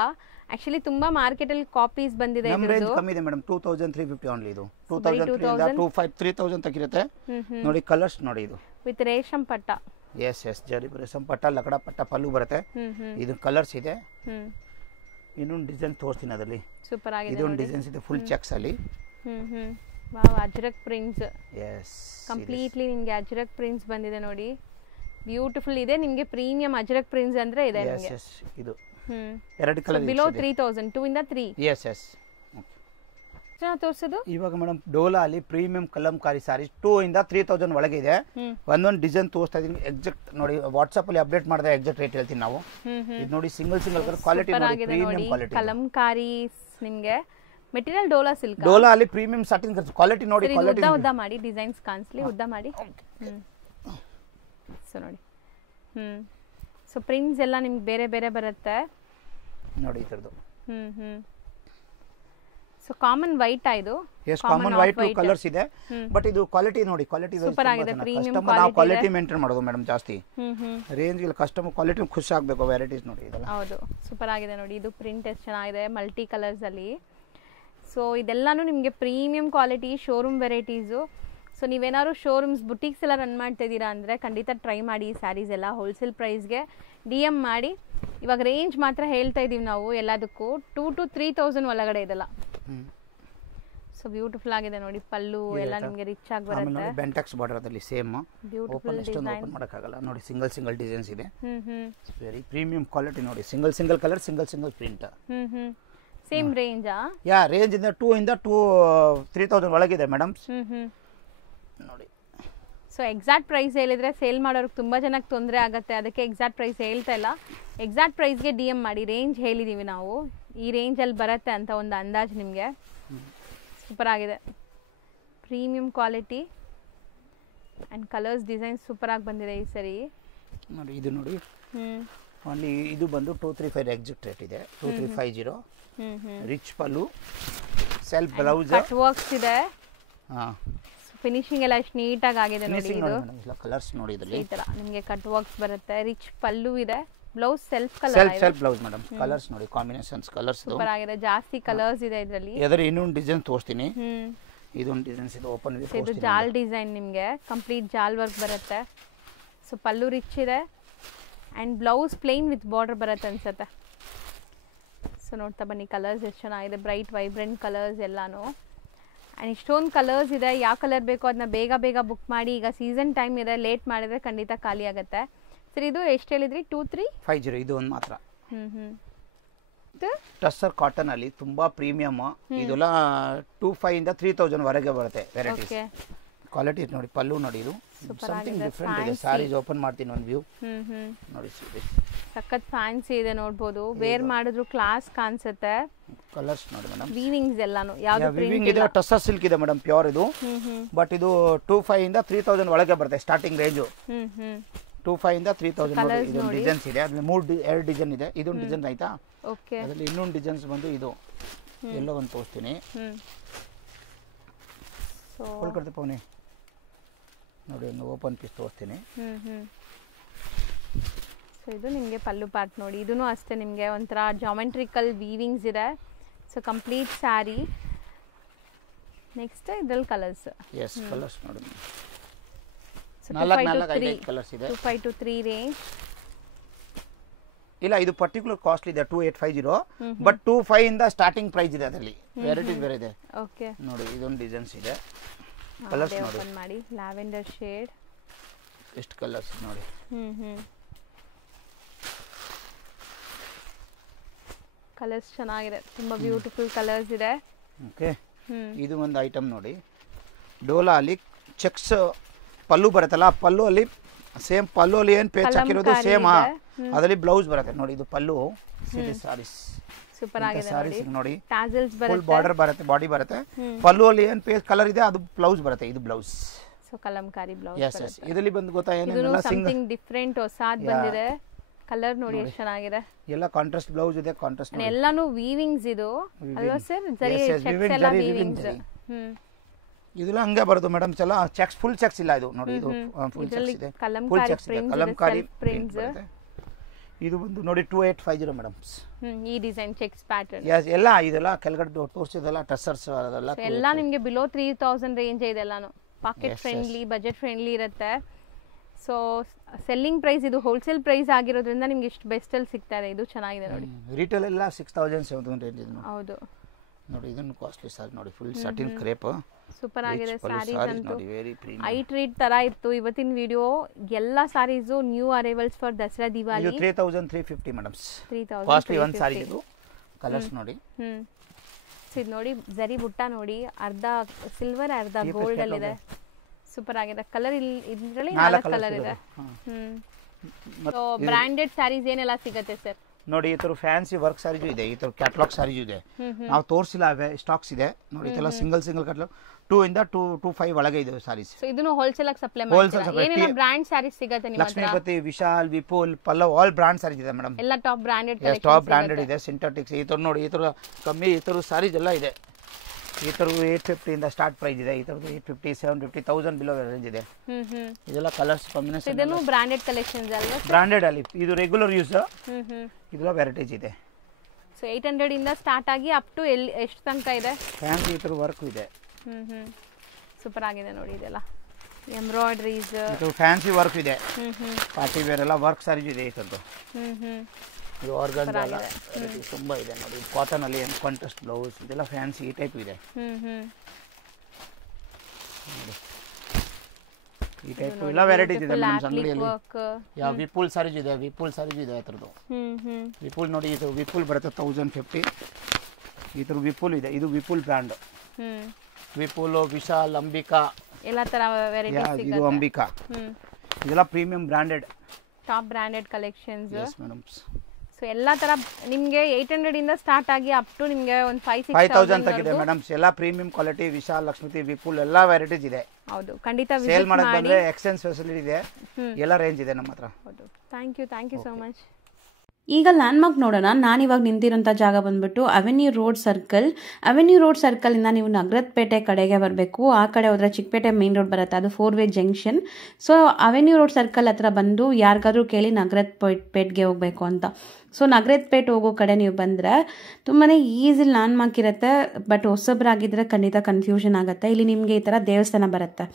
ಆಕ್ಚುಲಿ ತುಂಬಾ ಮಾರ್ಕೆಟ್ ಅಲ್ಲಿ ಕಾಪೀಸ್ ಬಂದಿದೆ ನಮ್ಮ ರೇಂಜ್ ಕಮ್ಮಿ ಇದೆ ಮೇಡಮ್, 2350 ಓನ್ಲಿ. ಇದು 2300 25 3000 ತಗಿರುತ್ತೆ ನೋಡಿ. ಕಲರ್ಸ್ ನೋಡಿ, ಇದು ವಿತ್ ರೇಷಮ್ ಪಟ್ಟ. ಎಸ್ ಜರಿ ರೇಷಮ್ ಪಟ್ಟ, ಲಕಡ ಪಟ್ಟ ಪಲ್ಲು ಬರುತ್ತೆ. ಇದು ಕಲರ್ಸ್ ಇದೆ. ಇನ್ನೊಂದು ಡಿಸೈನ್ ತೋರಿಸ್ತೀನಿ ಅದರಲ್ಲಿ. ಸೂಪರ್ ಆಗಿದೆ. ಇದೊಂದು ಡಿಸೈನ್ಸ್ ಇದೆ ಫುಲ್ ಚೆಕ್ಸ್ ಅಲ್ಲಿ. Wow, Ajrak prints. Yes, completely ನಿಮಗೆ ಅಜ್ರಕ್ ಪ್ರಿಂಟ್ಸ್ ಬಂದಿದೆ ನೋಡಿ. ಬ್ಯೂಟಿಫುಲ್ ಇದೆ. ನಿಮಗೆ ಪ್ರೀಮಿಯಂ ಅಜ್ರಕ್ ಪ್ರಿಂಟ್ಸ್ ಅಂದ್ರೆ ಇದೆ ನಿಮಗೆ. ಎಸ್ ಇದು ಎರಡು ಕಲರ್ ಬಿಲೋ 3000, 2 ಇಂದ 3. ಎಸ್ ತೋರಿಸೋದು ಇವಾಗ ಮೇಡಮ್ ಡೋಲಾ ಅಲ್ಲಿ ಪ್ರೀಮಿಯಂ ಕಲಂಕಾರಿ ಸಾರೀಸ್ 2 ಇಂದ 3000 ಒಳಗೆ ಇದೆ. ಒಂದೊಂದು ಡಿಸೈನ್ ತೋರಿಸ್ತಾ ಇದೀನಿ. ಎಕ್ಸಾಕ್ಟ್ ನೋಡಿ, ವಾಟ್ಸ್ಆಪ್ ಅಲ್ಲಿ ಅಪ್ಡೇಟ್ ಮಾಡಿದ್ರೆ ಎಕ್ಸಾಕ್ಟ್ ರೇಟ್ ಹೇಳ್ತೀನಿ ನಾವು. ಇದು ನೋಡಿ, ಸಿಂಗಲ್ ಕ್ವಾಲಿಟಿ ನೋಡಿ, ಪ್ರೀಮಿಯಂ ಕ್ವಾಲಿಟಿ ಕಲಂಕಾರಿ. ನಿಮಗೆ ಮೆಟೀರಿಯಲ್ ಡೋಲಾ ಸಿಲ್ಕ್. ಡೋಲಾ ಅಲ್ಲಿ ಪ್ರೀಮಿಯಂ ಸಾಟಿನ್ ಕ್ವಾಲಿಟಿ ನೋಡಿ. ಕ್ವಾಲಿಟಿ ಉದ್ದ ಮಾಡಿ, ಡಿಸೈನ್ಸ್ ಕಾಣಿಸ್ಲಿ, ಉದ್ದ ಮಾಡಿ. ಸೊ ನೋಡಿ, ಸೊ ಪ್ರಿಂಟ್ಸ್ ಎಲ್ಲ ನಿಮ್ಗೆ ಬೇರೆ ಬೇರೆ ಬರುತ್ತೆ ನೋಡಿ ಇದರದು. ಸೊ ಕಾಮನ್ ವೈಟ್ ಇದು. Yes, common white two colours ಇದೆ. ಬಟ್ ಇದು ಕ್ವಾಲಿಟಿ ನೋಡಿ, ಕ್ವಾಲಿಟಿ ಸೂಪರ್ ಆಗಿದೆ. ಪ್ರೀಮಿಯಂ ನಾವು ಕ್ವಾಲಿಟಿ ಮೇಂಟೈನ್ ಮಾಡೋದು ಮೇಡಮ್ ಜಾಸ್ತಿ. ರೇಂಜ್ ಇಲ್ಲ, ಕಸ್ಟಮರ್ ಕ್ವಾಲಿಟಿ ಖುಷಿ ಆಗಬೇಕು. ವೆರೈಟೀಸ್ ನೋಡಿ ಇದೆಲ್ಲ. ಹೌದು, ಸೂಪರ್ ಆಗಿದೆ ನೋಡಿ. ಇದು ಪ್ರಿಂಟ್ ಎಷ್ಟು ಚೆನ್ನಾಗಿದೆ, ಮಲ್ಟಿ ಕಲರ್ಸ್ ಅಲ್ಲಿ. ಸೊ ಇದೆಲ್ಲಾನು ನಿಮಗೆ premium quality showroom varieties. So ನೀವೇನಾದ್ರು ಶೋರೂಮ್ಸ್ ಬುಟೀಕ್ಸ್ ಎಲ್ಲ ರನ್ ಮಾಡ್ತಾ ಇದ್ದೀರಾ ಅಂದರೆ ಖಂಡಿತ ಟ್ರೈ ಮಾಡಿ. ಈ ಸ್ಯಾರೀಸ್ ಎಲ್ಲ ಹೋಲ್ಸೇಲ್ ಪ್ರೈಸ್ಗೆ DM ಮಾಡಿ. ಇವಾಗ ರೇಂಜ್ ಮಾತ್ರ ಹೇಳ್ತಾ ಇದ್ದೀವಿ ನಾವು ಎಲ್ಲದಕ್ಕೂ 2 to 3000 ಒಳಗಡೆ ಇದೆಲ್ಲ. ಸೊ ಬ್ಯೂಟಿಫುಲ್ ಆಗಿದೆ ನೋಡಿ. ಪಲ್ಲು ಎಲ್ಲ ನಿಮಗೆ ರಿಚ್ ಆಗಿ ಬರುತ್ತೆ. ಬೆಂಟೆಕ್ಸ್ ಬಾರ್ಡರ್ ಅಲ್ಲಿ ಸೇಮ್ ಬ್ಯೂಟಿಫುಲ್ ಡಿಸೈನ್. ಓಪನ್ ಮಾಡಕ ಆಗಲ್ಲ ನೋಡಿ. ಸಿಂಗಲ್ ಡಿಸೈನ್ಸ್ ಇದೆ. ವೆರಿ ಪ್ರೀಮಿಯಂ ಕ್ವಾಲಿಟಿ ನೋಡಿ. Single colour, single print. Same ರೇಂಜಾ? ಯಾ, ರೇಂಜ್ ಇಂದ 2 ಇಂದ 3000 ಒಳಗಿದೆ ಮೇಡಮ್ ನೋಡಿ. ಸೊ ಎಕ್ಸಾಕ್ಟ್ ಪ್ರೈಸ್ ಹೇಳಿದ್ರೆ ಸೇಲ್ ಮಾಡೋರಿಗೆ ತುಂಬ ಜನಕ್ಕೆ ತೊಂದರೆ ಆಗುತ್ತೆ. ಅದಕ್ಕೆ ಎಕ್ಸಾಕ್ಟ್ ಪ್ರೈಸ್ ಹೇಳ್ತಾ ಇಲ್ಲ. ಎಕ್ಸಾಕ್ಟ್ ಪ್ರೈಸ್ಗೆ DM ಮಾಡಿ. ರೇಂಜ್ ಹೇಳಿದ್ದೀವಿ ನಾವು, ಈ ರೇಂಜಲ್ಲಿ ಬರುತ್ತೆ ಅಂತ ಒಂದು ಅಂದಾಜು ನಿಮಗೆ. ಸೂಪರ್ ಆಗಿದೆ. Premium quality and colours design super ಆಗಿ ಬಂದಿದೆ ಈ ಸರಿ ನೋಡಿ. ಇದು ನೋಡಿ, ಓನ್ಲಿ ಇದು ಬಂದು 235 ಎಕ್ಸಾಕ್ಟ್ ರೇಟ್ ಇದೆ. 2350. ರಿಚ್ ಪಲ್ಲು, ಸೆಲ್ಫ್ ಬ್ಲೌಸ್, ಕಟ್ ವರ್ಕ್ಸ್ ಇದೆ. ಫಿನಿಶಿಂಗ್ ಎಲ್ಲ ಎಷ್ಟು ನೀಟಾಗಿ ಆಗಿದೆ ನೋಡಿ. ಇದು ಕಲರ್ಸ್ ನೋಡಿ, ಇದರಲ್ಲಿ ಈ ತರ ನಿಮಗೆ ಕಟ್ ವರ್ಕ್ಸ್ ಬರುತ್ತೆ. ರಿಚ್ ಪಲ್ಲು ಇದೆ. Blouse self colour, self blouse madam. Colours ನೋಡಿ, ಕಾಂಬಿನೇಷನ್ಸ್ ಕಲರ್ಸ್ ಸೂಪರ್ ಆಗಿದೆ. ಜಾಸ್ತಿ ಕಲರ್ಸ್ ಇದೆ ಇದರಲ್ಲಿ. ಇದರ ಇನ್ನೊಂದು ಡಿಸೈನ್ ತೋರಿಸ್ತೀನಿ. ಇದೊಂದು ಡಿಸೈನ್ಸ್ ಇದೆ, ಓಪನ್ ಇದೆ. ಇದು ಜಾಲ್ ಡಿಸೈನ್, ನಿಮಗೆ ಕಂಪ್ಲೀಟ್ ಜಾಲ್ ವರ್ಕ್ ಬರುತ್ತೆ. ಸೊ ಪಲ್ಲು ರಿಚ್ ಇದೆ and blouse plain with border ಬರುತ್ತೆ ಅನ್ಸುತ್ತೆ. ಸೊ ನೋಡ್ತಾ ಬನ್ನಿ, ಕಲರ್ಸ್ ಎಷ್ಟು ಚೆನ್ನಾಗಿದೆ. ಬ್ರೈಟ್ ವೈಬ್ರೆಂಟ್ ಕಲರ್ಸ್ ಎಲ್ಲಾನು. ಆ್ಯಂಡ್ ಇಷ್ಟೊಂದು ಕಲರ್ಸ್ ಇದೆ. ಯಾವ ಕಲರ್ ಬೇಕೋ ಅದನ್ನ ಬೇಗ ಬುಕ್ ಮಾಡಿ. ಈಗ ಸೀಸನ್ ಟೈಮ್ ಇದೆ, ಲೇಟ್ ಮಾಡಿದ್ರೆ ಖಂಡಿತ ಖಾಲಿ ಆಗುತ್ತೆ. ಸರ್ ಇದು ಎಷ್ಟು ಹೇಳಿದ್ರಿ? 2350. ಇದು ಒಂದು ಮಾತ್ರ. ಟಸ್ಸರ್ ಕಾಟನ್ ಅಲ್ಲಿ ತುಂಬಾ ಪ್ರೀಮಿಯಮ್. ಇದೆಲ್ಲ 25 ಇಂದ 3000 ವರೆಗೆ ಬರುತ್ತೆ ವೆರೈಟೀಸ್. ಕ್ವಾಲಿಟಿ ನೋಡಿ, ಪಲ್ಲು ನೋಡಿ, ಇದು ಸಮಥಿಂಗ್ ಡಿಫರೆಂಟ್ ಇದೆ. ಸಾರೀಸ್ ಓಪನ್ ಮಾಡ್ತೀನಿ ಒಂದು ವ್ಯೂ ನೋಡಿ. ಸಖತ್ ಫ್ಯಾನ್ಸಿ ಇದೆ, ನೋಡಬಹುದು. ವೇರ್ ಮಾಡಿದ್ರು ಕ್ಲಾಸ್ ಕಾಣಿಸುತ್ತೆ. ಕಲರ್ಸ್ ನೋಡಿ ಮೇಡಮ್. ವೀವಿಂಗ್ಸ್ ಎಲ್ಲಾನು ಯಾವುದು ವೀವಿಂಗ್ ಇದೆ. ಟಸ್ಸರ್ ಸಿಲ್ಕ್ ಇದೆ ಮೇಡಮ್, ಪ್ಯೂರ್ ಇದು. ಬಟ್ ಇದು 25 ಇಂದ 3000 ಒಳಗೆ ಬರುತ್ತೆ ಸ್ಟಾರ್ಟಿಂಗ್ ರೇಂಜು. 25 ಇಂದ 3000 ಇದೊಂದು ಡಿಸೈನ್ಸ್ ಇದೆ. ಅದ್ರಲ್ಲಿ 2 ಡಿಸೈನ್ ಇದೆ. ಇದೊಂದು ಡಿಸೈನ್ ಆಯ್ತಾ? ಓಕೆ. ಅದರಲ್ಲಿ ಇನ್ನೊಂದು ಡಿಸೈನ್ಸ್ ಬಂದು ಇದು ಎಲ್ಲೋ ಒಂದು ತೋರಿಸ್ತೀನಿ. ಸೊ ಕೊಲ್ಕತ್ತೆ ಪೌನಿ ನೋಡಿ, ಒಂದು ಓಪನ್ ಪೀಸ್ ತೋರಿಸ್ತೀನಿ. ಸೊ ಇದು ನಿಮಗೆ ಪಲ್ಲು ಪಾರ್ಟ್ ನೋಡಿ. ಇದೂ ಅಷ್ಟೇ ನಿಮಗೆ ಒಂಥರ ಜಾಮೆಟ್ರಿಕಲ್ ವೀವಿಂಗ್ಸ್ ಇದೆ. So complete sari. ನೆಕ್ಸ್ಟ್ ಇದ್ರಲ್ಲಿ ಕಲರ್ಸ್. ಎಸ್, ಕಲರ್ಸ್ ನೋಡಿ. 4 ಕಲರ್ಸ್ ಇದೆ. 25 to 3 ರೇಂಜ್ ಇಲ್ಲ, ಇದು ಪರ್ಟಿಕ್ಯುಲರ್ ಕಾಸ್ಟ್ಲಿ ಇದೆ 2850. ಬಟ್ 25 ಇಂದ ಸ್ಟಾರ್ಟಿಂಗ್ ಪ್ರೈಸ್ ಇದೆ. ಅದರಲ್ಲಿ ವೆರೈಟೀಸ್ ಬೇರೆ ಇದೆ. ಓಕೆ ನೋಡಿ, ಇದೊಂದು ಡಿಸೈನ್ಸ್ ಇದೆ. ಕಲರ್ಸ್ ನೋಡಿ, ಓಪನ್ ಮಾಡಿ. Lavender shade. ಎಷ್ಟು ಕಲರ್ಸ್ ನೋಡಿ. ಕಲರ್ಸ್ ಚೆನ್ನಾಗಿದೆ, ತುಂಬಾ ಬ್ಯೂಟಿಫುಲ್ ಕಲರ್ಸ್ ಇದೆ. ಓಕೆ, ಇದು ಒಂದು ಐಟಮ್ ನೋಡಿ. ಡೋಲಾ ಅಲ್ಲಿ ಚೆಕ್ಸ್ ಪಲ್ಲು ಬರುತ್ತಲ್ಲ, ಪಲ್ಲು ಅಲ್ಲಿ ಸೇಮ್ ಪಲ್ಲು ಅಲ್ಲಿ ಏನು ಪೇಚ್ ಹಾಕಿರೋದು ಸೇಮ್, ಅದರಲ್ಲಿ ಬ್ಲೌಸ್ ಬರುತ್ತೆ ನೋಡಿ. ಇದು ಪಲ್ಲು ಸಾರೀಸ್ ಸೂಪರ್ ಆಗಿದೆ ನೋಡಿ. ಟಾಸಲ್ಸ್ ಬರುತ್ತೆ, ಫುಲ್ ಬಾರ್ಡರ್ ಬರುತ್ತೆ, ಬಾಡಿ ಬರುತ್ತೆ. ಪಲ್ಲು ಅಲ್ಲಿ ಏನು ಪೇಚ್ ಕಲರ್ ಇದೆ ಅದು ಬ್ಲೌಸ್ ಬರುತ್ತೆ. ಇದು blouse. So Kalamkari blouse. Yes yes. ಇದರಲ್ಲಿ ಬಂದು ಗೊತ್ತಾ ಏನಿಲ್ಲ, ಸಮಥಿಂಗ್ ಡಿಫರೆಂಟ್ ಹೊಸದು ಬಂದಿದೆ. ಕಲರ್ ನೋಡಿ ಎಷ್ಟು ಚೆನ್ನಾಗಿದೆ. ಎಲ್ಲ ಕಾಂಟ್ರಾಸ್ಟ್ ಬ್ಲೌಸ್ ಇದೆ. ಕಾಂಟ್ರಾಸ್ಟ್ ಎಲ್ಲಾನು ವೀವಿಂಗ್ಸ್ ಇದು ಅಲ್ವಾ ಸರ್? ಜರಿ ಚೆಕ್ಸ್ ಎಲ್ಲ ವೀವಿಂಗ್ಸ್. ಇದೆಲ್ಲ ಹಂಗೆ ಬರೋದು ಮೇಡಮ್. ಚಲ ಚೆಕ್ಸ್, ಫುಲ್ ಚೆಕ್ಸ್ ಇಲ್ಲ ಇದು ನೋಡಿ. ಇದು ಫುಲ್ ಚೆಕ್ಸ್ ಇದೆ. ಕಲಂಕಾರಿ ಪ್ರಿಂಟ್ಸ್. ಇದು ಬಂದು ನೋಡಿ 2850 ಮೇಡಮ್. ಈ ಡಿಸೈನ್ ಚೆಕ್ಸ್ ಪ್ಯಾಟರ್ನ್ ಎಸ್ ಎಲ್ಲ ಇದೆಲ್ಲ ಕೆಳಗಡೆ ತೋರಿಸಿದೆಲ್ಲ ಟಸರ್ಸ್ ಅದೆಲ್ಲ ಎಲ್ಲ ನಿಮಗೆ ಬಿಲೋ 3000 ರೇಂಜ್ ಇದೆಲ್ಲಾನು. ಪಾಕೆಟ್ ಫ್ರೆಂಡ್ಲಿ, ಬಜೆಟ್ ಫ್ರೆಂಡ್ಲಿ ಇರುತ್ತೆ. ಸೊ ಸೆಲ್ಲಿಂಗ್ ಪ್ರೈಸ್ ಇದು ಹೋಲ್ಸೇಲ್ ಪ್ರೈಸ್ ಆಗಿರೋದ್ರಿಂದ ನಿಮ್ಗೆ ಇಷ್ಟು ಬೆಸ್ಟಲ್ಲಿ ಸಿಗ್ತಾ ಇದೆ. ಇದು ಚೆನ್ನಾಗಿದೆ ನೋಡಿ. ರಿಟೇಲ್ ಎಲ್ಲ 6000-7000 ರೇಂಜ್ ಇದೆ. ಹೌದು ನೋಡಿ ಇದನ್ನು ಕಾಸ್ಟ್ಲಿ ಸಾರಿ ನೋಡಿ, ಫುಲ್ ಸಟಿನ್ ಕ್ರೇಪ್ ಸೂಪರ್ ಆಗಿದೆ. ಸ್ಯಾರೀಸ್ ಅಂತೂ ವೆರಿ ಪ್ರೀಮಿಯಂ ಐ ಟ್ರೀಟ್ ತರ ಇತ್ತು. ಇವತ್ತಿನ ವಿಡಿಯೋ ಎಲ್ಲ sarees new arrivals for Dasara Diwali. ಇದು 3350 ಮೇಡಮ್ಸ್. 3000 ಕಾಸ್ಟ್ಲಿ ಒಂದು ಸಾರಿ ಇದು. ಕಲರ್ಸ್ ನೋಡಿ. ಇದು ನೋಡಿ ಜರಿ ಬುಟ್ಟ ನೋಡಿ, ಅರ್ಧ ಸಿಲ್ವರ್ ಅರ್ಧ ಗೋಲ್ಡ್ ಅಲ್ಲಿ ಇದೆ. ಸೂಪರ್ ಆಗಿದೆ. ಕಲರ್ ಇದರಲ್ಲಿ 4 ಕಲರ್ ಇದೆ. ಸೊ ಬ್ರಾಂಡೆಡ್ ಸ್ಯಾರೀಸ್ ಏನೆಲ್ಲ ಸಿಗುತ್ತೆ ಸರ್? ನೋಡಿ ಈ ತರ ಫ್ಯಾನ್ಸಿ ವರ್ಕ್ ಸಾರೀಸು ಇದೆ, ಈ ತರ ಕ್ಯಾಟಲಾಗ್ ಸಾರೀಸು ಇದೆ. ನಾವು ತೋರಿಸಿಲ್ಲ, ಅವೇ ಸ್ಟಾಕ್ಸ್ ಇದೆ ನೋಡಿ. ಇದೆಲ್ಲ ಸಿಂಗಲ್ ಕ್ಯಾಟಲಾಗ್ 2 ಇಂದ 2-5 ಒಳಗೆ ಇದೆ ಸಾರೀಸ್. ಸೊ ಇದನ್ನು ಹೋಲ್ಸೇಲ್ ಆಗಿ ಸಪ್ಲೈ ಮಾಡ್ತೀರಾ? ಏನೆಲ್ಲ ಬ್ರಾಂಡ್ ಸ್ಯಾರೀಸ್ ಸಿಗುತ್ತೆ ನಿಮ್ಮ ಹತ್ರ? ಲಕ್ಷ್ಮೀಪತಿ, ವಿಶಾಲ್, ವಿಪುಲ್, ಪಲ್ಲವ್ ಆಲ್ ಬ್ರಾಂಡ್ ಸಾರೀಸ್ ಇದೆ ಮೇಡಮ್. ಎಲ್ಲ top branded collection. Top branded ಇದೆ. ಸಿಂಥೆಟಿಕ್ಸ್ ಈ ತರ ನೋಡಿ, ಈ ತರ ಕಮ್ಮಿ ಈ ತರ ಸಾರೀಸ್ ಎಲ್ಲ ಇದೆ. ಈ ತರ 850 ಇಂದ ಸ್ಟಾರ್ಟ್ ಪ್ರೈಸ್ ಇದೆ. ಈ ತರದ್ದು 850, 750, 1000 ಬಿಲೋ ರೇಂಜ್ ಇದೆ. ಇದೆಲ್ಲ ಕಲರ್ಸ್ ಕಾಂಬಿನೇಷನ್. ಇದನ್ನು ಬ್ರಾಂಡೆಡ್ ಕಲೆಕ್ಷನ್ಸ್ ಅಲ್ವಾ? ಬ್ರಾಂಡೆಡ್ ಅಲ್ಲಿ ಇದು ರೆಗ್ಯುಲರ್ ಯೂಸ್. ಇದೆಲ್ಲ ವೆರೈಟೀಸ್ ಇದೆ. ಸೊ 800 ಇಂದ ಸ್ಟಾರ್ಟ್ ಆಗಿ ಅಪ್ ಟು ಎಷ್ಟು ತನಕ ಇದೆ? ಫ್ಯಾನ್ಸಿ ಈ ತರ ವರ್ಕ್ ಇದೆ. ಸೂಪರ್ ಆಗಿದೆ ನೋಡಿ. ಇದೆಲ್ಲ ಎಂಬ್ರಾಯ್ಡರೀಸ್, ಇದು ಫ್ಯಾನ್ಸಿ ವರ್ಕ್ ಇದೆ. ಪಾರ್ಟಿ ವೇರ್ ಎಲ್ಲ ವರ್ಕ್ ಸಾರೀಸ್ ಇದೆ. ಈ ತರದ್ದು ಇದು ಆರ್ಗನ್ಜಾ ಎಲ್ಲ ತುಂಬಾ ಇದೆ ನೋಡಿ. ಕಾಟನ್ ಅಲ್ಲಿ ಕಾಂಟ್ರಾಸ್ಟ್ ಬ್ಲೌಸ್ ಇದೆಲ್ಲ ಫ್ಯಾನ್ಸಿ ಈ ಟೈಪ್ ಇದೆ. ಈ ಟೈಪ್ ಎಲ್ಲ ವೆರೈಟೀಸ್ ಇದೆ ನಮ್ಮ ಅಂಗಡಿಯಲ್ಲಿ. ಯಾವ ವಿಪುಲ್ ಸಾರೀಸ್ ಇದೆ, ವಿಪುಲ್ ಸಾರೀಸ್ ಇದೆ ಆ ಥರದ್ದು. ವಿಪುಲ್ ನೋಡಿ, ಇದು ವಿಪುಲ್ ಬರುತ್ತೆ 1050. ಈ ಥರ ವಿಪುಲ್ ಇದೆ. ಇದು ವಿಪುಲ್ ಬ್ರ್ಯಾಂಡ್. ವಿಪುಲ್, ವಿಶಾಲ್, ಅಂಬಿಕಾ ಎಲ್ಲ ತರ ವೆರೈಟೀಸ್ ಸಿಗುತ್ತೆ. ಇದು ಅಂಬಿಕಾ. ಇದೆಲ್ಲ premium branded top branded collections. Yes madam. So ಎಲ್ಲ ತರ ನಿಮಗೆ 800 ಇಂದ ಸ್ಟಾರ್ಟ್ ಆಗಿ ಅಪ್ ಟು ನಿಮಗೆ ಒಂದು 5000 ತನಕ ಇದೆ ಮೇಡಮ್. ಎಲ್ಲ ಪ್ರೀಮಿಯಂ ಕ್ವಾಲಿಟಿ. ವಿಶಾಲ್, ಲಕ್ಷ್ಮೀಪತಿ, ವಿಪುಲ್ ಎಲ್ಲ ವೆರೈಟೀಸ್ ಇದೆ. ಹೌದು, ಖಂಡಿತ ಸೇಲ್ ಮಾಡಕ್ ಬಂದ್ರೆ ಎಕ್ಸ್ಚೇಂಜ್ ಫೆಸಿಲಿಟಿ ಇದೆ. ಎಲ್ಲ ರೇಂಜ್ ಇದೆ ನಮ್ಮ ಹತ್ರ. ಹೌದು. Thank you so much. ಈಗ ಲ್ಯಾಂಡ್ಮಾರ್ಕ್ ನೋಡೋಣ. ನಾನಿವಾಗ ನಿಂತಿರೋಂಥ ಜಾಗ ಬಂದ್ಬಿಟ್ಟು Avenue Road circle. Avenue Road ಸರ್ಕಲಿಂದ ನೀವು ನಗರತ್ಪೇಟೆ ಕಡೆಗೆ ಬರಬೇಕು. ಆ ಕಡೆ ಹೋದ್ರೆ ಚಿಕ್ಕಪೇಟೆ ಮೇನ್ ರೋಡ್ ಬರುತ್ತೆ, ಅದು 4-ವೇ junction. So Avenue Road circle ಹತ್ರ ಬಂದು ಯಾರಿಗಾದ್ರೂ ಕೇಳಿ ನಗರತ್ಪೇಟ್ಗೆ ಹೋಗಬೇಕು ಅಂತ. ಸೊ ನಗರತ್ಪೇಟೆ ಹೋಗೋ ಕಡೆ ನೀವು ಬಂದರೆ ತುಂಬಾ ಈಸಿ ಲ್ಯಾಂಡ್ಮಾರ್ಕ್ ಇರುತ್ತೆ. ಬಟ್ ಹೊಸಬ್ರಾಗಿದ್ದರೆ ಖಂಡಿತ ಕನ್ಫ್ಯೂಷನ್ ಆಗುತ್ತೆ. ಇಲ್ಲಿ ನಿಮಗೆ ಈ ಥರ ದೇವಸ್ಥಾನ ಬರುತ್ತೆ.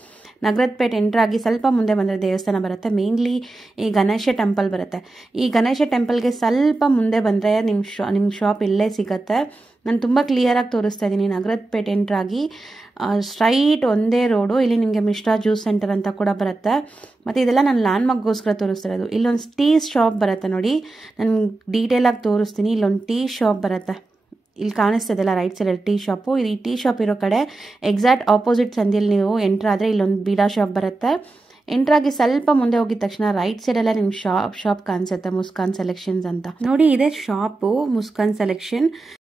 ನಗರತ್ಪೇಟೆ ಎಂಟ್ರಾಗಿ ಸ್ವಲ್ಪ ಮುಂದೆ ಬಂದರೆ ದೇವಸ್ಥಾನ ಬರುತ್ತೆ. ಮೇನ್ಲಿ ಈ ಗಣೇಶ ಟೆಂಪಲ್ ಬರುತ್ತೆ. ಈ ಗಣೇಶ ಟೆಂಪಲ್ಗೆ ಸ್ವಲ್ಪ ಮುಂದೆ ಬಂದರೆ ನಿಮ್ಮ ಶಾಪ್ ಇಲ್ಲೇ ಸಿಗುತ್ತೆ. ನಾನು ತುಂಬ ಕ್ಲಿಯರಾಗಿ ತೋರಿಸ್ತಾ ಇದ್ದೀನಿ. ನಗರತ್ಪೇಟೆ ಎಂಟ್ರಾಗಿ ಸ್ಟ್ರೈಟ್ ಒಂದೇ ರೋಡು. ಇಲ್ಲಿ ನಿಮಗೆ ಮಿಶ್ರಾ ಜ್ಯೂಸ್ ಸೆಂಟರ್ ಅಂತ ಕೂಡ ಬರುತ್ತೆ. ಮತ್ತು ಇದೆಲ್ಲ ನಾನು ಲ್ಯಾಂಡ್ಮಾರ್ಕ್ಗೋಸ್ಕರ ತೋರಿಸ್ತಾ ಇರೋದು. ಇಲ್ಲೊಂದು ಟೀ ಶಾಪ್ ಬರುತ್ತೆ ನೋಡಿ, ನಾನು ಡೀಟೇಲಾಗಿ ತೋರಿಸ್ತೀನಿ. ಇಲ್ಲೊಂದು ಟೀ ಶಾಪ್ ಬರುತ್ತೆ. ಇಲ್ಲಿ ಕಾಣಿಸ್ತದೆಲ್ಲ ರೈಟ್ ಸೈಡಲ್ಲಿ ಟೀ ಶಾಪು. ಈ ಟೀ ಶಾಪ್ ಇರೋ ಕಡೆ ಎಕ್ಸಾಕ್ಟ್ ಆಪೋಸಿಟ್ ಸಂದಿಯಲ್ಲಿ ನೀವು ಎಂಟ್ರ್ ಆದರೆ ಇಲ್ಲೊಂದು ಬೀಡಾ ಶಾಪ್ ಬರುತ್ತೆ. ಎಂಟ್ರಾಗಿ ಸ್ವಲ್ಪ ಮುಂದೆ ಹೋಗಿದ ತಕ್ಷಣ ರೈಟ್ ಸೈಡಲ್ಲೇ ನಿಮ್ಗೆ ಶಾಪ್ ಕಾಣಿಸುತ್ತೆ, ಮುಸ್ಕಾನ್ ಸೆಲೆಕ್ಷನ್ಸ್ ಅಂತ. ನೋಡಿ, ಇದೇ ಶಾಪು ಮುಸ್ಕಾನ್ ಸೆಲೆಕ್ಷನ್.